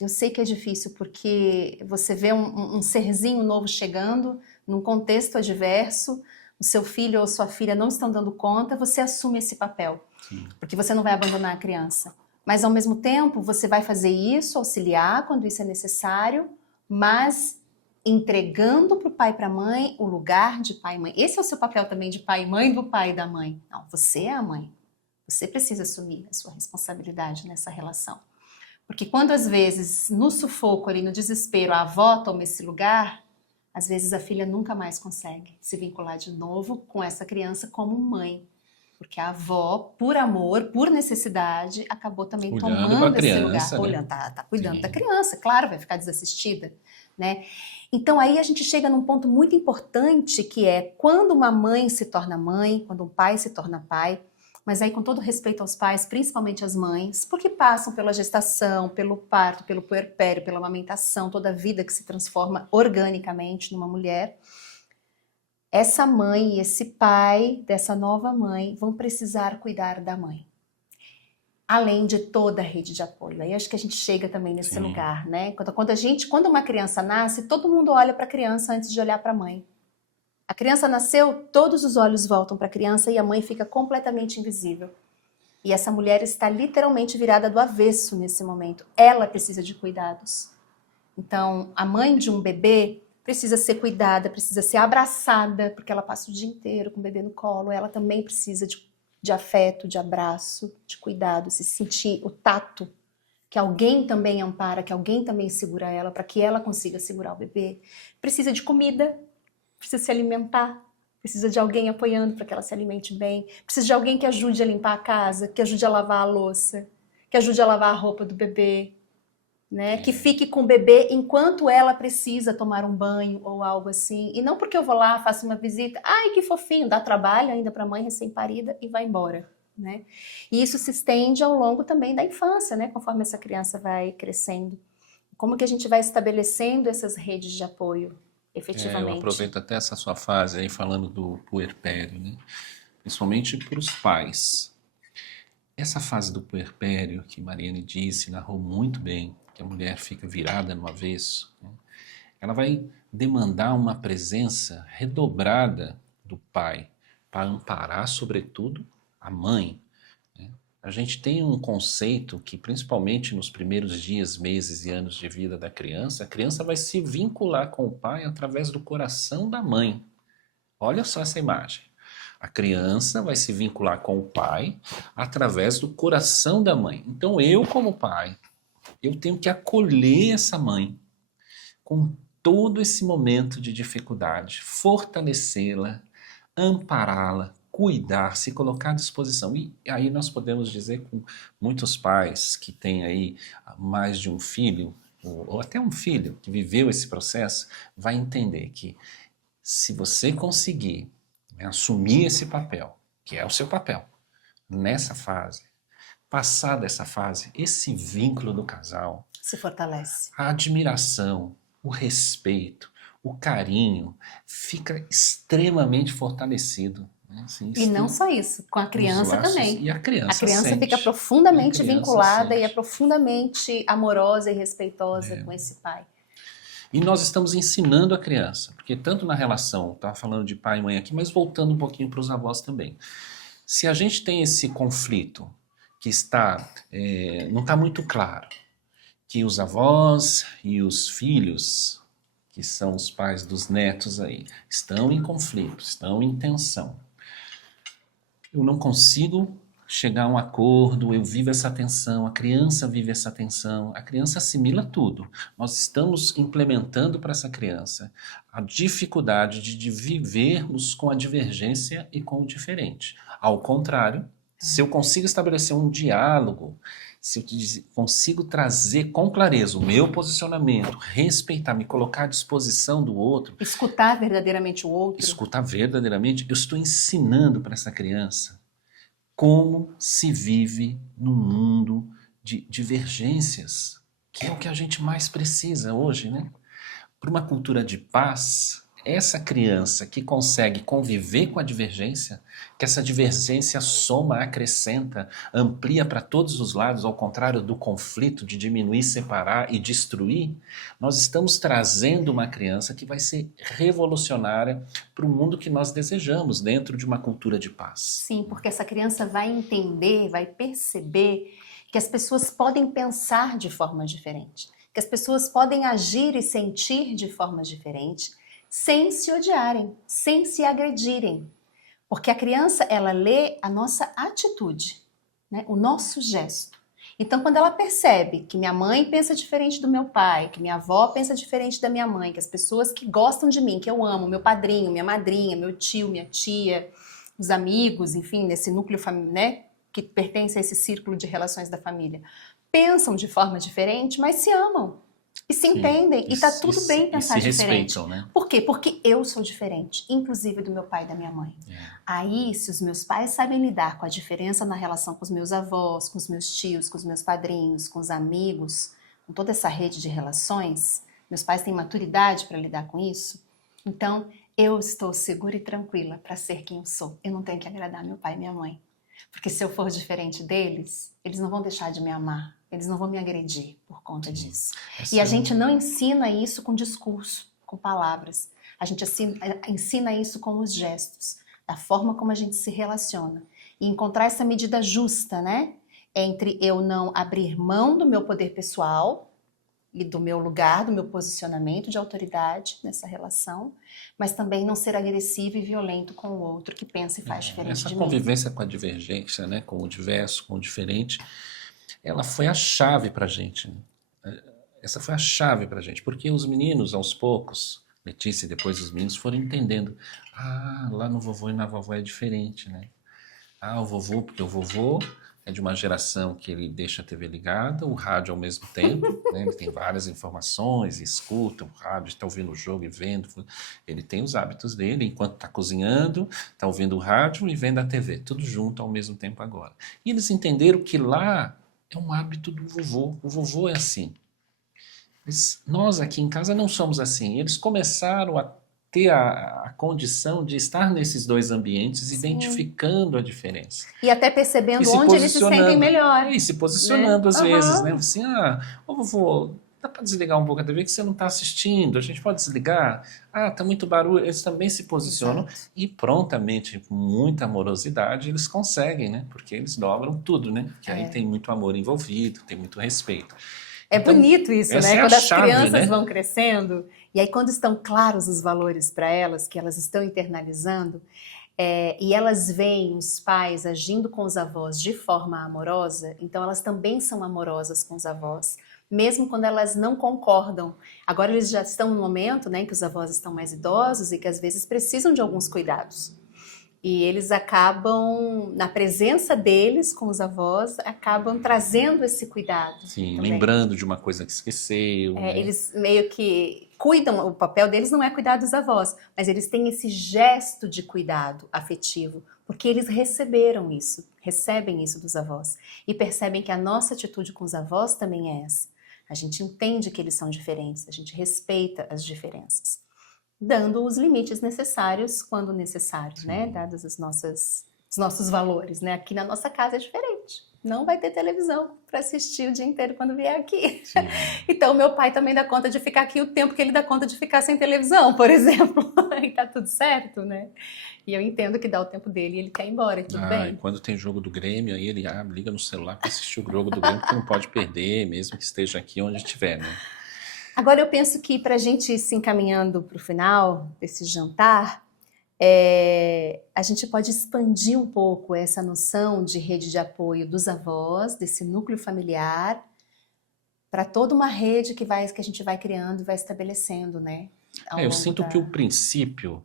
eu sei que é difícil porque você vê um serzinho novo chegando num contexto adverso, o seu filho ou sua filha não estão dando conta, você assume esse papel. Sim. Porque você não vai abandonar a criança. Mas, ao mesmo tempo, você vai fazer isso, auxiliar quando isso é necessário, mas entregando para o pai e para a mãe o lugar de pai e mãe. Esse é o seu papel também de pai e mãe, do pai e da mãe. Não, você é a mãe. Você precisa assumir a sua responsabilidade nessa relação. Porque quando às vezes, no sufoco ali, no desespero, a avó toma esse lugar, às vezes a filha nunca mais consegue se vincular de novo com essa criança como mãe. Porque a avó, por amor, por necessidade, acabou também Olhando tomando pra esse lugar. criança, né? Olhando, tá cuidando Sim. da criança, claro, vai ficar desassistida, né? Então aí a gente chega num ponto muito importante que é quando uma mãe se torna mãe, quando um pai se torna pai, mas aí com todo respeito aos pais, principalmente as mães, porque passam pela gestação, pelo parto, pelo puerpério, pela amamentação, toda a vida que se transforma organicamente numa mulher, essa mãe e esse pai dessa nova mãe vão precisar cuidar da mãe. Além de toda a rede de apoio. Aí acho que a gente chega também nesse Sim. lugar, né? Quando uma criança nasce, todo mundo olha para a criança antes de olhar para a mãe. A criança nasceu, todos os olhos voltam para a criança e a mãe fica completamente invisível. E essa mulher está literalmente virada do avesso nesse momento. Ela precisa de cuidados. Então, a mãe de um bebê precisa ser cuidada, precisa ser abraçada, porque ela passa o dia inteiro com o bebê no colo. Ela também precisa de afeto, de abraço, de cuidado, se sentir o tato, que alguém também ampara, que alguém também segura ela, para que ela consiga segurar o bebê. Precisa de comida, precisa se alimentar, precisa de alguém apoiando para que ela se alimente bem, precisa de alguém que ajude a limpar a casa, que ajude a lavar a louça, que ajude a lavar a roupa do bebê, né? Que fique com o bebê enquanto ela precisa tomar um banho ou algo assim. E não porque eu vou lá, faço uma visita, ai que fofinho, dá trabalho ainda para a mãe recém-parida e vai embora, né? E isso se estende ao longo também da infância, né? Conforme essa criança vai crescendo. Como que a gente vai estabelecendo essas redes de apoio, efetivamente? Eu aproveito até essa sua fase aí falando do puerpério, né? Principalmente para os pais. Essa fase do puerpério que Mariane disse, narrou muito bem, que a mulher fica virada no avesso, né? Ela vai demandar uma presença redobrada do pai para amparar, sobretudo, a mãe, né? A gente tem um conceito que, principalmente nos primeiros dias, meses e anos de vida da criança, a criança vai se vincular com o pai através do coração da mãe. Olha só essa imagem. A criança vai se vincular com o pai através do coração da mãe. Então eu, como pai, eu tenho que acolher essa mãe com todo esse momento de dificuldade, fortalecê-la, ampará-la, cuidar, se colocar à disposição. E aí nós podemos dizer com muitos pais que têm aí mais de um filho, ou até um filho que viveu esse processo, vai entender que se você conseguir, né, assumir esse papel, que é o seu papel, nessa fase, passar dessa fase, esse vínculo do casal, Se fortalece. a admiração, o respeito, o carinho, fica extremamente fortalecido, né? Assim, E não só isso, com a criança laços, também. e a criança A criança sente. fica profundamente A criança vinculada e é sente. profundamente amorosa e respeitosa com esse pai. E nós estamos ensinando a criança, porque tanto na relação, estava falando de pai e mãe aqui, mas voltando um pouquinho para os avós também. Se a gente tem esse conflito que não está muito claro, que os avós e os filhos, que são os pais dos netos aí, estão em conflito, estão em tensão. Eu não consigo chegar a um acordo, eu vivo essa tensão, a criança vive essa tensão, a criança assimila tudo. Nós estamos implementando para essa criança a dificuldade de vivermos com a divergência e com o diferente. Ao contrário, se eu consigo estabelecer um diálogo, se eu consigo trazer com clareza o meu posicionamento, respeitar, me colocar à disposição do outro, Escutar verdadeiramente o outro. escutar verdadeiramente, eu estou ensinando para essa criança como se vive num mundo de divergências, que é o que a gente mais precisa hoje, né? Para uma cultura de paz, essa criança que consegue conviver com a divergência, que essa divergência soma, acrescenta, amplia para todos os lados, ao contrário do conflito de diminuir, separar e destruir, nós estamos trazendo uma criança que vai ser revolucionária para o mundo que nós desejamos, dentro de uma cultura de paz. Sim, porque essa criança vai entender, vai perceber que as pessoas podem pensar de forma diferente, que as pessoas podem agir e sentir de forma diferente, sem se odiarem, sem se agredirem. Porque a criança, ela lê a nossa atitude, né? O nosso gesto. Então, quando ela percebe que minha mãe pensa diferente do meu pai, que minha avó pensa diferente da minha mãe, que as pessoas que gostam de mim, que eu amo, meu padrinho, minha madrinha, meu tio, minha tia, os amigos, enfim, nesse núcleo né, que pertence a esse círculo de relações da família, pensam de forma diferente, mas se amam e se entendem, e tá tudo bem pensar e se diferente. respeitam, né? Por quê? Porque eu sou diferente, inclusive do meu pai e da minha mãe. Aí, se os meus pais sabem lidar com a diferença na relação com os meus avós, com os meus tios, com os meus padrinhos, com os amigos, com toda essa rede de relações, meus pais têm maturidade para lidar com isso, então eu estou segura e tranquila para ser quem eu sou. Eu não tenho que agradar meu pai e minha mãe. Porque se eu for diferente deles, eles não vão deixar de me amar, eles não vão me agredir por conta disso. E a gente não ensina isso com discurso, com palavras. A gente ensina isso com os gestos, da forma como a gente se relaciona. E encontrar essa medida justa, né? Entre eu não abrir mão do meu poder pessoal e do meu lugar, do meu posicionamento de autoridade nessa relação, mas também não ser agressivo e violento com o outro que pensa e faz diferente de mim. Essa convivência com a divergência, né, com o diverso, com o diferente, ela foi a chave para a gente. Né? Essa foi a chave para a gente, porque os meninos, aos poucos, Letícia e depois os meninos foram entendendo, lá no vovô e na vovó é diferente, né? O vovô, porque o vovô é de uma geração que ele deixa a TV ligada, o rádio ao mesmo tempo, né? Ele tem várias informações, escuta o rádio, está ouvindo o jogo e vendo. Ele tem os hábitos dele, enquanto está cozinhando, está ouvindo o rádio e vendo a TV, tudo junto ao mesmo tempo agora. E eles entenderam que lá é um hábito do vovô, o vovô é assim. Nós aqui em casa não somos assim. Eles começaram a ter a condição de estar nesses dois ambientes, identificando a diferença. E até percebendo onde eles se sentem melhor. E se posicionando, né? Às vezes, né? Assim, vovô, dá para desligar um pouco a TV que você não está assistindo, a gente pode desligar? Tá muito barulho. Eles também se posicionam. Exato. E prontamente, com muita amorosidade, eles conseguem, né? Porque eles dobram tudo, né? Que aí tem muito amor envolvido, tem muito respeito. É então, bonito isso, né? Quando as crianças, né, vão crescendo, e aí quando estão claros os valores para elas, que elas estão internalizando, e elas veem os pais agindo com os avós de forma amorosa, então elas também são amorosas com os avós, mesmo quando elas não concordam. Agora eles já estão no momento, né, em que os avós estão mais idosos e que às vezes precisam de alguns cuidados. E eles acabam, na presença deles com os avós, acabam trazendo esse cuidado. Sim, também. Lembrando de uma coisa que esqueceu. Né? Eles meio que cuidam, o papel deles não é cuidar dos avós, mas eles têm esse gesto de cuidado afetivo, porque eles receberam isso, recebem isso dos avós. E percebem que a nossa atitude com os avós também é essa. A gente entende que eles são diferentes, a gente respeita as diferenças, dando os limites necessários quando necessário, né? Dados os nossos valores, né? Aqui na nossa casa é diferente. Não vai ter televisão para assistir o dia inteiro quando vier aqui. Então, meu pai também dá conta de ficar aqui o tempo que ele dá conta de ficar sem televisão, por exemplo. E tá tudo certo, né? E eu entendo que dá o tempo dele e ele quer ir embora, e tudo bem. E quando tem jogo do Grêmio, aí ele liga no celular para assistir o jogo do Grêmio, porque não pode perder, mesmo que esteja aqui onde estiver, né? Agora eu penso que para a gente ir se encaminhando para o final desse jantar, a gente pode expandir um pouco essa noção de rede de apoio dos avós, desse núcleo familiar, para toda uma rede que a gente vai criando e vai estabelecendo, né? Eu sinto que o princípio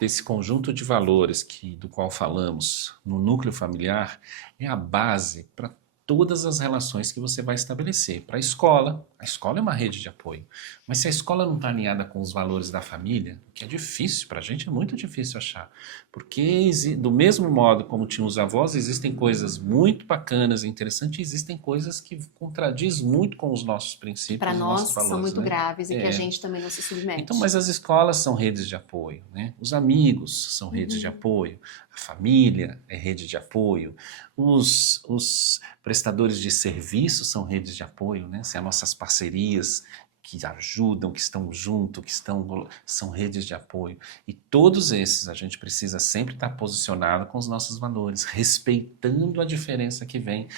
desse conjunto de valores do qual falamos no núcleo familiar é a base para todas as relações que você vai estabelecer. Para a escola é uma rede de apoio, mas se a escola não está alinhada com os valores da família, o que é difícil, para a gente é muito difícil achar, porque do mesmo modo como tinham os avós, existem coisas muito bacanas e interessantes, e existem coisas que contradizem muito com os nossos princípios, para nós nossos valores, são muito né? graves e que a gente também não se submete. Então, mas as escolas são redes de apoio, né? Os amigos são redes de apoio, a família é rede de apoio, os prestadores de serviço são redes de apoio, né? Se as nossas parcerias que ajudam, que estão junto, são redes de apoio. E todos esses a gente precisa sempre estar posicionado com os nossos valores, respeitando a diferença que vem,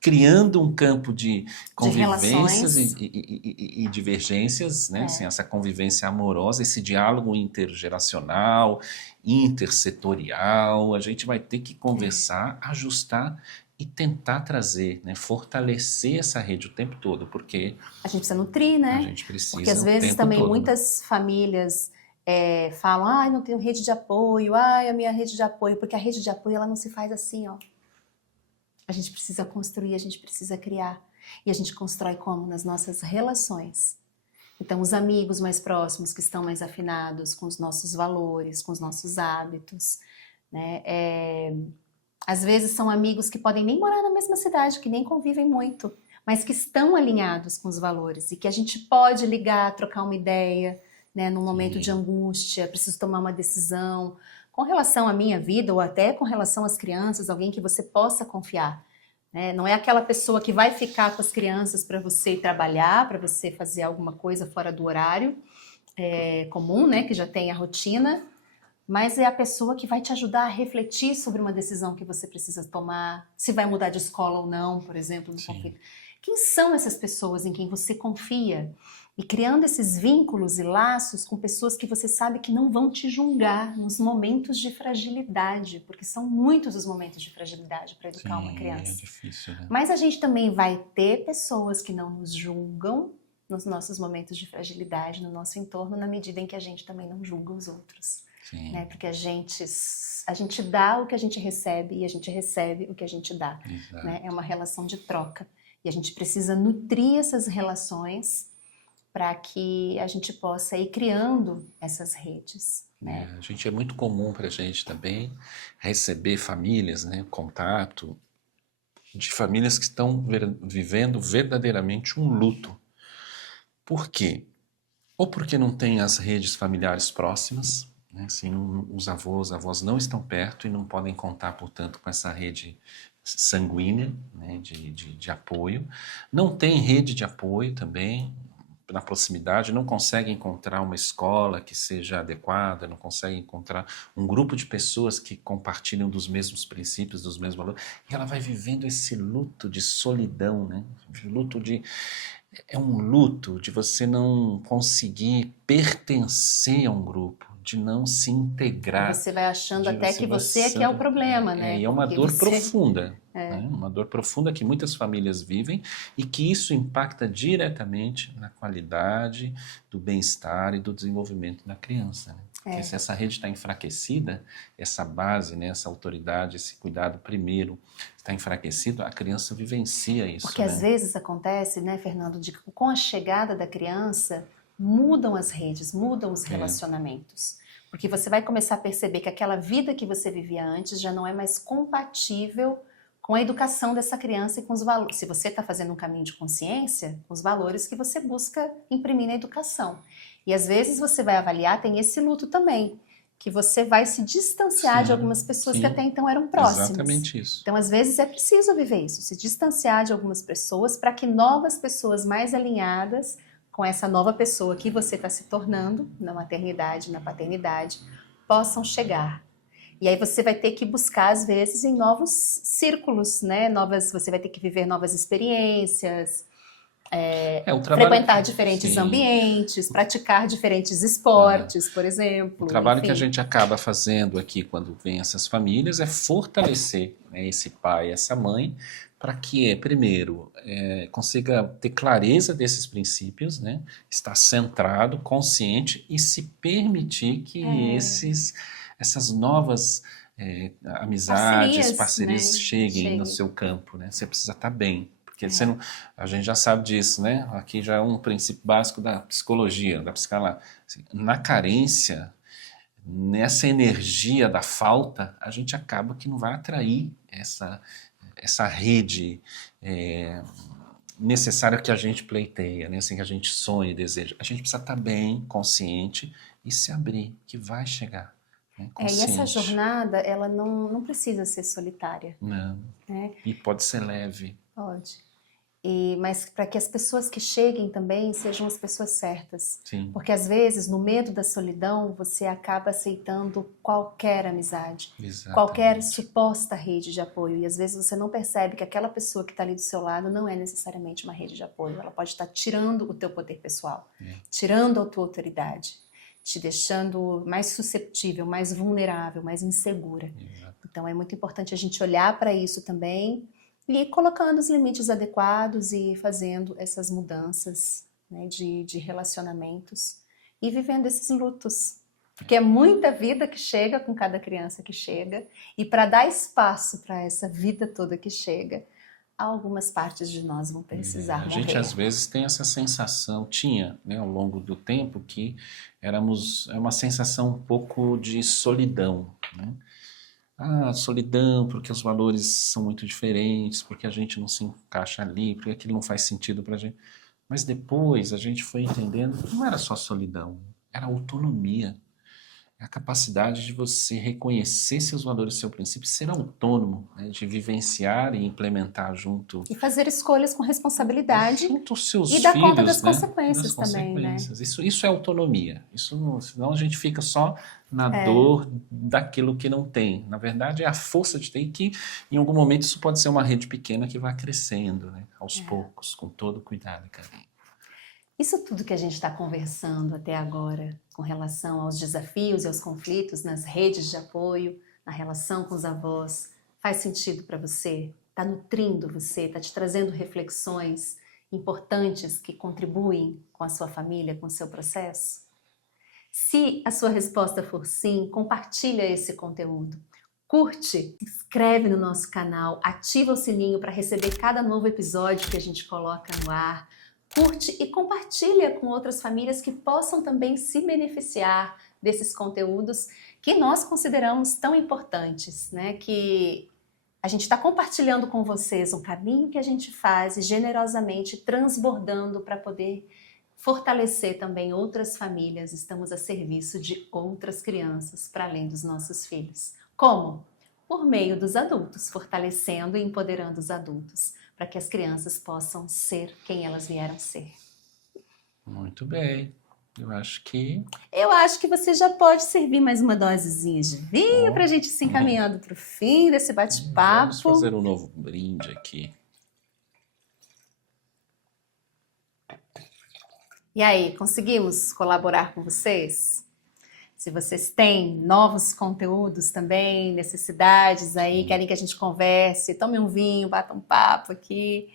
criando um campo de convivências e divergências, né? Assim, essa convivência amorosa, esse diálogo intergeracional, intersetorial, a gente vai ter que conversar, ajustar e tentar trazer, né, fortalecer essa rede o tempo todo, porque A gente precisa nutrir, né? a gente precisa Porque às o vezes tempo também todo, né? muitas famílias falam, ai, não tenho rede de apoio, ai, a minha rede de apoio, porque a rede de apoio ela não se faz assim, ó. A gente precisa construir, a gente precisa criar. E a gente constrói como? Nas nossas relações. Então, os amigos mais próximos que estão mais afinados com os nossos valores, com os nossos hábitos, né? Às vezes são amigos que podem nem morar na mesma cidade, que nem convivem muito, mas que estão alinhados com os valores e que a gente pode ligar, trocar uma ideia, né, num momento de Sim. angústia, preciso tomar uma decisão com relação à minha vida ou até com relação às crianças, alguém que você possa confiar. Né? Não é aquela pessoa que vai ficar com as crianças para você ir trabalhar, para você fazer alguma coisa fora do horário comum, né, que já tem a rotina, mas é a pessoa que vai te ajudar a refletir sobre uma decisão que você precisa tomar, se vai mudar de escola ou não, por exemplo, no Sim. conflito. Quem são essas pessoas em quem você confia? E criando esses vínculos e laços com pessoas que você sabe que não vão te julgar nos momentos de fragilidade, porque são muitos os momentos de fragilidade para educar uma Sim, é criança. difícil, né? Mas a gente também vai ter pessoas que não nos julgam nos nossos momentos de fragilidade, no nosso entorno, na medida em que a gente também não julga os outros. Sim, Né? Porque a gente dá o que a gente recebe e a gente recebe o que a gente dá. exato. Né? É uma relação de troca. E a gente precisa nutrir essas relações para que a gente possa ir criando essas redes. Né? A gente é muito comum para a gente também receber famílias, né, contato de famílias que estão vivendo verdadeiramente um luto. Por quê? Ou porque não tem as redes familiares próximas, né, assim, os avós não estão perto e não podem contar, portanto, com essa rede sanguínea, né, de apoio. Não tem rede de apoio também na proximidade, não consegue encontrar uma escola que seja adequada, não consegue encontrar um grupo de pessoas que compartilham dos mesmos princípios, dos mesmos valores, e ela vai vivendo esse luto de solidão, né? É um luto de você não conseguir pertencer a um grupo, de não se E integrar, você vai achando de até que você é que é o problema, né? e é uma Porque dor você... profunda, né? Uma dor profunda que muitas famílias vivem e que isso impacta diretamente na qualidade do bem-estar e do desenvolvimento da criança, né? Porque se essa rede está enfraquecida, essa base, né, essa autoridade, esse cuidado primeiro está enfraquecido, a criança vivencia isso. Porque às vezes acontece, né, Fernando, de que com a chegada da criança, mudam as redes, mudam os relacionamentos. Porque você vai começar a perceber que aquela vida que você vivia antes já não é mais compatível com a educação dessa criança e com os valores. Se você está fazendo um caminho de consciência, com os valores que você busca imprimir na educação. E às vezes você vai avaliar, tem esse luto também, que você vai se distanciar de algumas pessoas que até então eram próximas. Exatamente isso. Então, às vezes, é preciso viver isso, se distanciar de algumas pessoas para que novas pessoas mais alinhadas com essa nova pessoa que você está se tornando, na maternidade, na paternidade, possam chegar. E aí você vai ter que buscar, às vezes, em novos círculos, né? Você vai ter que viver novas experiências, frequentar diferentes ambientes, praticar diferentes esportes, por exemplo. O trabalho enfim. que a gente acaba fazendo aqui quando vem essas famílias é fortalecer, né, esse pai, essa mãe, para que, primeiro, consiga ter clareza desses princípios, né, estar centrado, consciente e se permitir que essas novas amizades, parcerias, né, cheguem no seu campo. Né? Você precisa estar bem. Porque você não, a gente já sabe disso, né? Aqui já é um princípio básico da psicologia, da psicanálise. Assim, na carência, nessa energia da falta, a gente acaba que não vai atrair essa rede necessária que a gente pleiteia, né? Assim, que a gente sonha e deseja. A gente precisa estar bem, consciente e se abrir, que vai chegar. Né? E essa jornada, ela não precisa ser solitária. Não. Né? E pode ser leve. Pode. Mas para que as pessoas que cheguem também sejam as pessoas certas. Sim. Porque às vezes, no medo da solidão, você acaba aceitando qualquer amizade, Exatamente. qualquer suposta rede de apoio. E às vezes você não percebe que aquela pessoa que está ali do seu lado não é necessariamente uma rede de apoio. Ela pode estar tirando o teu poder pessoal, tirando a tua autoridade, te deixando mais susceptível, mais vulnerável, mais insegura. Exato. Então é muito importante a gente olhar para isso também, E colocando os limites adequados e fazendo essas mudanças, né, de relacionamentos e vivendo esses lutos. Porque é muita vida que chega com cada criança que chega, e para dar espaço para essa vida toda que chega, algumas partes de nós vão precisar A gente morrer. às vezes tem essa sensação, tinha, né, ao longo do tempo, que é uma sensação um pouco de solidão, né? Solidão porque os valores são muito diferentes, porque a gente não se encaixa ali, porque aquilo não faz sentido pra gente. Mas depois a gente foi entendendo que não era só solidão, era autonomia. É a capacidade de você reconhecer seus valores, seu princípio, ser autônomo, né, de vivenciar e implementar junto E fazer escolhas com responsabilidade os seus e dar filhos, conta das né? consequências Das também, né? consequências. Isso é autonomia. Senão a gente fica só na dor daquilo que não tem. Na verdade, é a força de ter, e que em algum momento isso pode ser uma rede pequena que vai crescendo, né? Aos poucos, com todo cuidado e carinho. Isso tudo que a gente está conversando até agora, com relação aos desafios e aos conflitos nas redes de apoio, na relação com os avós, faz sentido para você? Está nutrindo você? Está te trazendo reflexões importantes que contribuem com a sua família, com o seu processo? Se a sua resposta for sim, compartilha esse conteúdo. Curte, se inscreve no nosso canal, ativa o sininho para receber cada novo episódio que a gente coloca no ar. Curte e compartilha com outras famílias que possam também se beneficiar desses conteúdos que nós consideramos tão importantes, né? Que a gente está compartilhando com vocês um caminho que a gente faz e generosamente transbordando para poder fortalecer também outras famílias. Estamos a serviço de outras crianças para além dos nossos filhos. Como? Por meio dos adultos, fortalecendo e empoderando os adultos, para que as crianças possam ser quem elas vieram ser. Muito bem. Eu acho que você já pode servir mais uma dosezinha de vinho para a gente se encaminhando para o fim desse bate-papo. Vamos fazer um novo brinde aqui. E aí, conseguimos colaborar com vocês? Se vocês têm novos conteúdos também, necessidades aí, querem que a gente converse, tome um vinho, bata um papo aqui,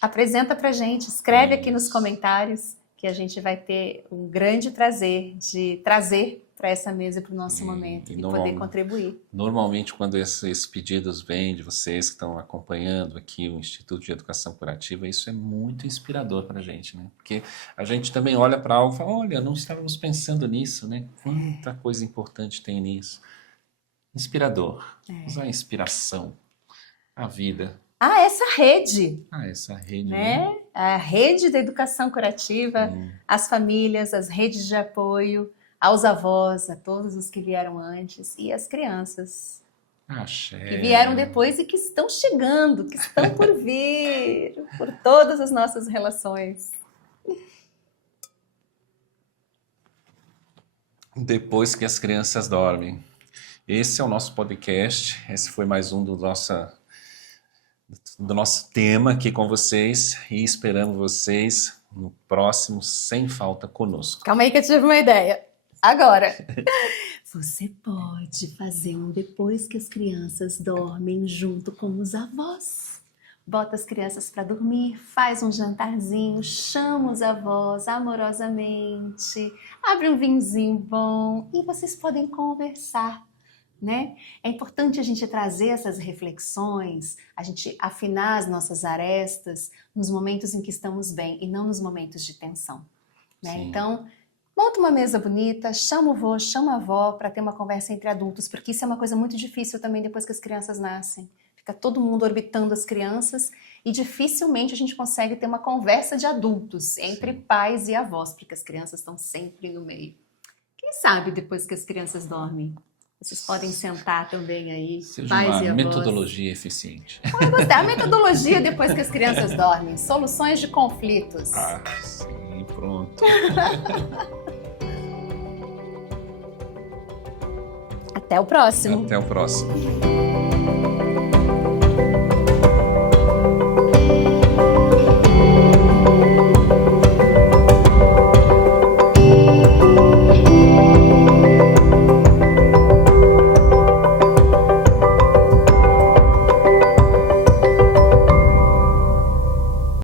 apresenta pra gente, escreve aqui nos comentários, que a gente vai ter um grande prazer de trazer para essa mesa, para o nosso momento, e poder contribuir. Normalmente, quando esses pedidos vêm de vocês que estão acompanhando aqui o Instituto de Educação Curativa, isso é muito inspirador para a gente, né? Porque a gente também olha para algo e fala, olha, não estávamos pensando nisso, né? Quanta coisa importante tem nisso. Inspirador. Usar a inspiração, a vida. Essa rede. Essa rede, né? A rede da educação curativa, as famílias, as redes de apoio, aos avós, a todos os que vieram antes e as crianças que vieram depois e que estão chegando, que estão por vir, por todas as nossas relações. Depois que as crianças dormem. Esse é o nosso podcast, esse foi mais um do nosso tema aqui com vocês e esperamos vocês no próximo Sem Falta conosco. Calma aí que eu tive uma ideia. Agora, você pode fazer um depois que as crianças dormem junto com os avós. Bota as crianças para dormir, faz um jantarzinho, chama os avós amorosamente, abre um vinhozinho bom e vocês podem conversar, né? É importante a gente trazer essas reflexões, a gente afinar as nossas arestas nos momentos em que estamos bem e não nos momentos de tensão, né? Então, monta uma mesa bonita, chama o vô, chama a avó para ter uma conversa entre adultos, porque isso é uma coisa muito difícil também depois que as crianças nascem. Fica todo mundo orbitando as crianças e dificilmente a gente consegue ter uma conversa de adultos entre pais e avós, porque as crianças estão sempre no meio. Quem sabe depois que as crianças dormem, vocês podem sentar também aí, pais e avós. Metodologia eficiente. Eu gostei. A metodologia depois que as crianças dormem, soluções de conflitos. Sim, pronto. Até o próximo. Até o próximo.